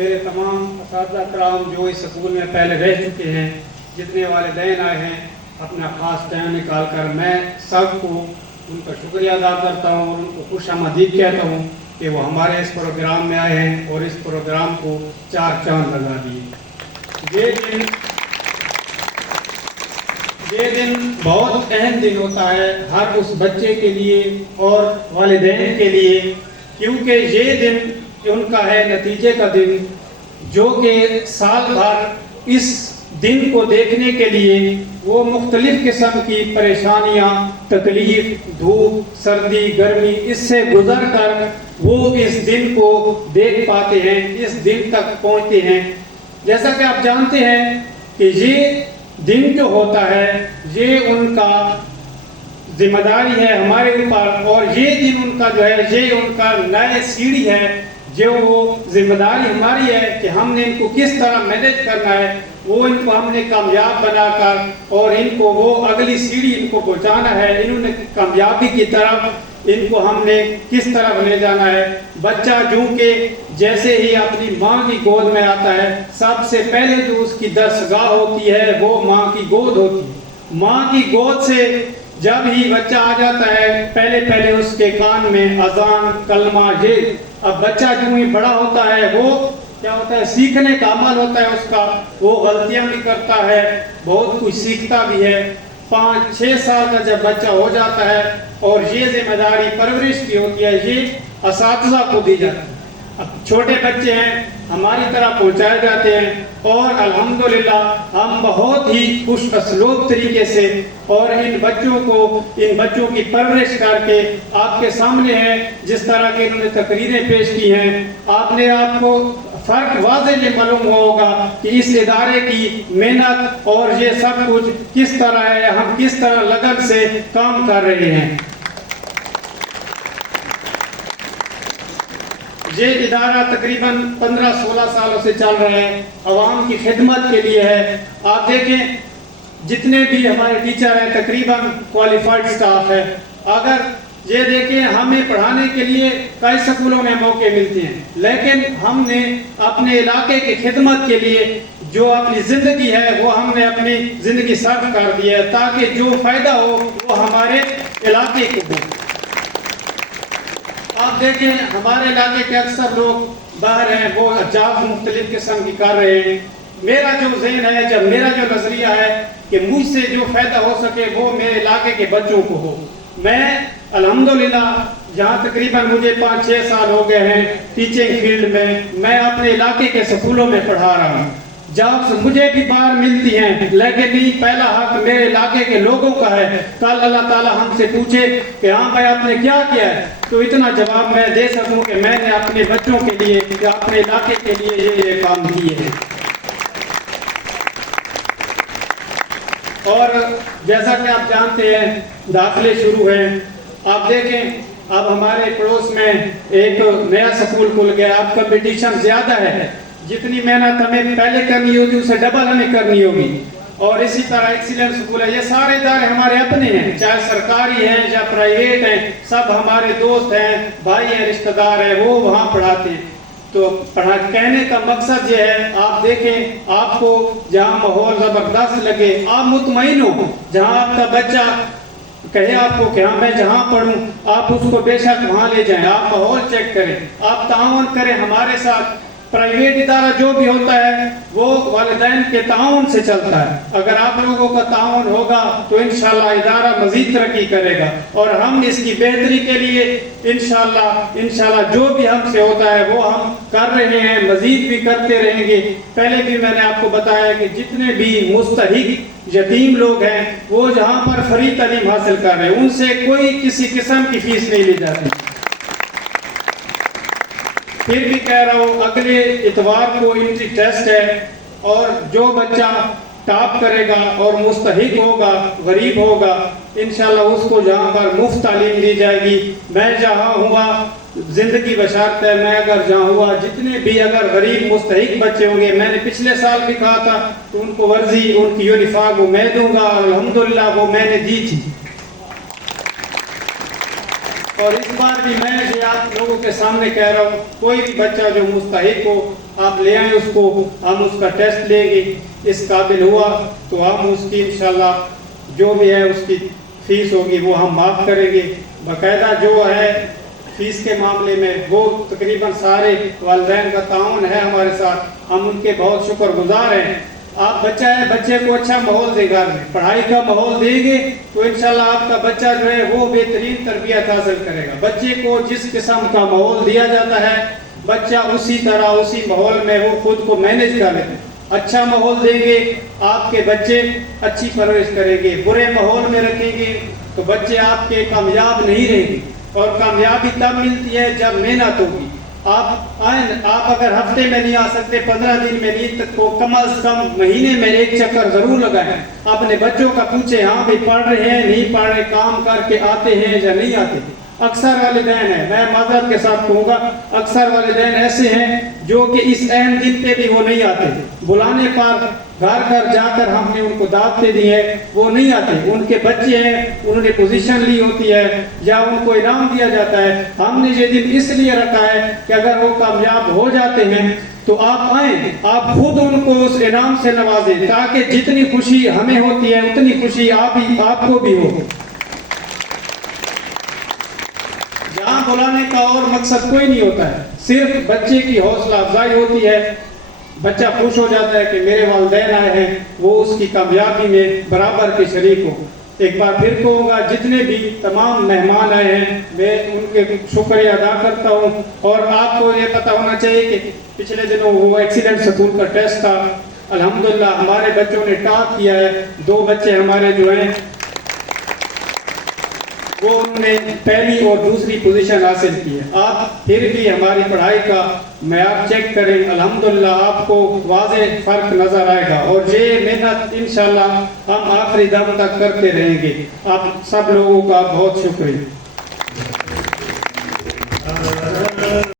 میرے تمام اساتذہ کرام جو اس اسکول میں پہلے رہ چکے ہیں، جتنے والدین آئے ہیں اپنا خاص ٹائم نکال کر، میں سب کو ان کا شکریہ ادا کرتا ہوں اور ان کو خوش آمدید کہتا ہوں کہ وہ ہمارے اس پروگرام میں آئے ہیں اور اس پروگرام کو 4 چاند لگا دیے۔ یہ دن بہت اہم دن ہوتا ہے ہر اس بچے کے لیے اور والدین کے لیے، کیونکہ یہ دن ان کا ہے نتیجے کا دن، جو کہ سال بھر اس دن کو دیکھنے کے لیے وہ مختلف قسم کی پریشانیاں، تکلیف، دھوپ، سردی، گرمی، اس سے گزر کر وہ اس دن کو دیکھ پاتے ہیں، اس دن تک پہنچتے ہیں۔ جیسا کہ آپ جانتے ہیں کہ یہ دن جو ہوتا ہے یہ ان کا ذمہ داری ہے ہمارے اوپر، اور یہ دن ان کا جو ہے یہ ان کا نئے سیڑھی ہے، جو وہ ذمہ داری ہماری ہے کہ ہم نے ان کو کس طرح مینیج کرنا ہے، وہ ان کو ہم نے کامیاب بنا کر اور ان کو وہ اگلی سیڑھی ان کو پہنچانا ہے، انہوں نے کامیابی کی طرف ان کو ہم نے کس طرف لے جانا ہے۔ بچہ جو کہ جیسے ہی اپنی ماں کی گود میں آتا ہے، سب سے پہلے جو اس کی درسگاہ ہوتی ہے وہ ماں کی گود ہوتی ہے۔ ماں کی گود سے جب ہی بچہ آ جاتا ہے، پہلے اس کے کان میں اذان، کلمہ، یہ اب بچہ جو ہی بڑا ہوتا ہے وہ کیا ہوتا ہے، سیکھنے کا عمل ہوتا ہے اس کا، وہ غلطیاں بھی کرتا ہے، بہت کچھ سیکھتا بھی ہے۔ 5-6 سال کا جب بچہ ہو جاتا ہے اور یہ ذمہ داری پرورش کی ہوتی ہے، یہ اساتذہ کو دی جاتی ہے۔ اب چھوٹے بچے ہیں، ہماری طرح پہنچائے جاتے ہیں، اور الحمدللہ ہم بہت ہی خوش اسلوب طریقے سے اور ان بچوں کی پرورش کر کے آپ کے سامنے ہے، جس طرح کے انہوں نے تقریریں پیش کی ہیں، آپ کو فرق واضح یہ معلوم ہوگا کہ اس ادارے کی محنت اور یہ سب کچھ کس طرح ہے، ہم کس طرح لگن سے کام کر رہے ہیں۔ یہ ادارہ تقریباً 15-16 سالوں سے چل رہا ہے، عوام کی خدمت کے لیے ہے۔ آپ دیکھیں جتنے بھی ہمارے ٹیچر ہیں تقریباً کوالیفائڈ سٹاف ہے۔ اگر یہ دیکھیں ہمیں پڑھانے کے لیے کئی سکولوں میں موقع ملتے ہیں، لیکن ہم نے اپنے علاقے کی خدمت کے لیے جو اپنی زندگی ہے وہ ہم نے اپنی زندگی صرف کر دی ہے، تاکہ جو فائدہ ہو وہ ہمارے علاقے کو ہو۔ آپ دیکھیں ہمارے علاقے کے اکثر لوگ باہر ہیں، وہ جاب مختلف قسم کی کر رہے ہیں۔ میرا جو ذہن ہے، میرا جو نظریہ ہے کہ مجھ سے جو فائدہ ہو سکے وہ میرے علاقے کے بچوں کو ہو۔ میں الحمدللہ یہاں تقریباً مجھے 5-6 سال ہو گئے ہیں ٹیچنگ فیلڈ میں اپنے علاقے کے سکولوں میں پڑھا رہا ہوں۔ جاب مجھے بھی باہر ملتی ہیں، لیکن نہیں، پہلا حق میرے علاقے کے لوگوں کا ہے۔ کل اللہ تعالیٰ ہم سے پوچھے کہ ہاں بھائی آپ نے کیا کیا ہے، تو اتنا جواب میں دے سکوں کہ میں نے اپنے بچوں کے لیے، اپنے علاقے کے لیے یہ کام کیے ہیں۔ اور جیسا کہ آپ جانتے ہیں داخلے شروع ہیں، آپ دیکھیں اب ہمارے پڑوس میں ایک نیا سکول کھل گیا، اب کمپٹیشن زیادہ ہے، جتنی محنت ہمیں پہلے کرنی ہوگی اسے ڈبل ہمیں کرنی ہوگی۔ اور اسی طرح ایکسیلنٹ سکول ہے، یہ سارے ادارے ہمارے اپنے ہیں، چاہے سرکاری ہیں یا پرائیویٹ ہیں، سب ہمارے دوست ہیں، بھائی ہیں، رشتہ دار ہیں، وہ وہاں پڑھاتے ہیں۔ تو کہنے کا مقصد یہ ہے، آپ دیکھیں آپ کو جہاں ماحول زبردست لگے، آپ مطمئن ہو، جہاں آپ کا بچہ کہے آپ کو کہ ہاں میں جہاں پڑھوں، آپ اس کو بے شک وہاں لے جائیں، آپ ماحول چیک کریں، آپ تعاون کریں ہمارے ساتھ۔ پرائیویٹ ادارہ جو بھی ہوتا ہے وہ والدین کے تعاون سے چلتا ہے، اگر آپ لوگوں کا تعاون ہوگا تو انشاءاللہ ادارہ مزید ترقی کرے گا، اور ہم اس کی بہتری کے لیے انشاءاللہ جو بھی ہم سے ہوتا ہے وہ ہم کر رہے ہیں، مزید بھی کرتے رہیں گے۔ پہلے بھی میں نے آپ کو بتایا کہ جتنے بھی مستحق یتیم لوگ ہیں وہ جہاں پر فری تعلیم حاصل کر رہے ہیں، ان سے کوئی کسی قسم کی فیس نہیں لی جاتی۔ پھر بھی کہہ رہا ہوں اگلے اتوار کو انٹری ٹیسٹ ہے، اور جو بچہ ٹاپ کرے گا اور مستحق ہوگا، غریب ہوگا، انشاءاللہ اس کو جہاں پر مفت تعلیم دی جائے گی۔ میں جہاں ہوا زندگی بشارت ہے، میں اگر جہاں ہوا جتنے بھی اگر غریب مستحق بچے ہوں گے، میں نے پچھلے سال بھی کہا تھا تو ان کو ورزی، ان کی یونیفارم وہ میں دوں گا، الحمدللہ وہ میں نے دی تھی۔ اور اس بار بھی میں یہ آپ لوگوں کے سامنے کہہ رہا ہوں، کوئی بھی بچہ جو مستحق ہو آپ لے آئیں اس کو, ہم اس کا ٹیسٹ لیں گے, اس قابل ہوا تو ہم اس کی انشاءاللہ جو بھی ہے اس کی فیس ہوگی وہ ہم معاف کریں گے. باقاعدہ جو ہے فیس کے معاملے میں وہ تقریباً سارے والدین کا تعاون ہے ہمارے ساتھ, ہم ان کے بہت شکر گزار ہیں. آپ بچہ ہے, بچے کو اچھا ماحول دے, گھر میں پڑھائی کا ماحول دیں گے تو انشاءاللہ آپ کا بچہ جو ہے وہ بہترین تربیت حاصل کرے گا. بچے کو جس قسم کا ماحول دیا جاتا ہے بچہ اسی طرح اسی ماحول میں وہ خود کو مینیج کر لیتے ہیں. اچھا ماحول دیں گے آپ کے بچے اچھی پرورش کریں گے, برے ماحول میں رکھیں گے تو بچے آپ کے کامیاب نہیں رہیں گے, اور کامیابی تب ملتی ہے جب محنت ہوگی. آپ اگر ہفتے میں نہیں آ سکتے, 15 دن میں نہیں تو کم از کم مہینے میں ایک چکر ضرور لگائیں. اپنے بچوں کا پوچھیں, ہاں بھی پڑھ رہے ہیں نہیں پڑھ رہے, کام کر کے آتے ہیں یا نہیں آتے. اکثر والدین ہیں, میں معذرت کے ساتھ کہوں گا, اکثر والدین ایسے ہیں جو کہ اس اہم دن پہ بھی وہ نہیں آتے. بلانے پر گھر گھر جا کر ہم نے ان کو دعوتیں دی ہیں, وہ نہیں آتے. ان کے بچے ہیں, انہوں نے پوزیشن لی ہوتی ہے یا ان کو انعام دیا جاتا ہے. ہم نے یہ دن اس لیے رکھا ہے کہ اگر وہ کامیاب ہو جاتے ہیں تو آپ آئیں, آپ خود ان کو اس انعام سے نوازیں, تاکہ جتنی خوشی ہمیں ہوتی ہے اتنی خوشی آپ کو بھی ہو. یہاں بلانے کا اور مقصد کوئی نہیں ہوتا ہے, صرف بچے کی حوصلہ افزائی ہوتی ہے. بچہ خوش ہو جاتا ہے کہ میرے والدین آئے ہیں, وہ اس کی کامیابی میں برابر کے شریک ہو. ایک بار پھر کہوں گا, جتنے بھی تمام مہمان آئے ہیں میں ان کے شکریہ ادا کرتا ہوں. اور آپ کو یہ پتہ ہونا چاہیے کہ پچھلے دنوں وہ ایکسیڈنٹ سکول کا ٹیسٹ تھا, الحمدللہ ہمارے بچوں نے ٹاپ کیا ہے. 2 بچے ہمارے جو ہیں وہ انہوں نے پہلی اور دوسری پوزیشن حاصل کی ہے. آپ پھر بھی ہماری پڑھائی کا معیار چیک کریں, الحمدللہ آپ کو واضح فرق نظر آئے گا. اور یہ محنت انشاءاللہ ہم آخری دم تک کرتے رہیں گے. آپ سب لوگوں کا بہت شکریہ.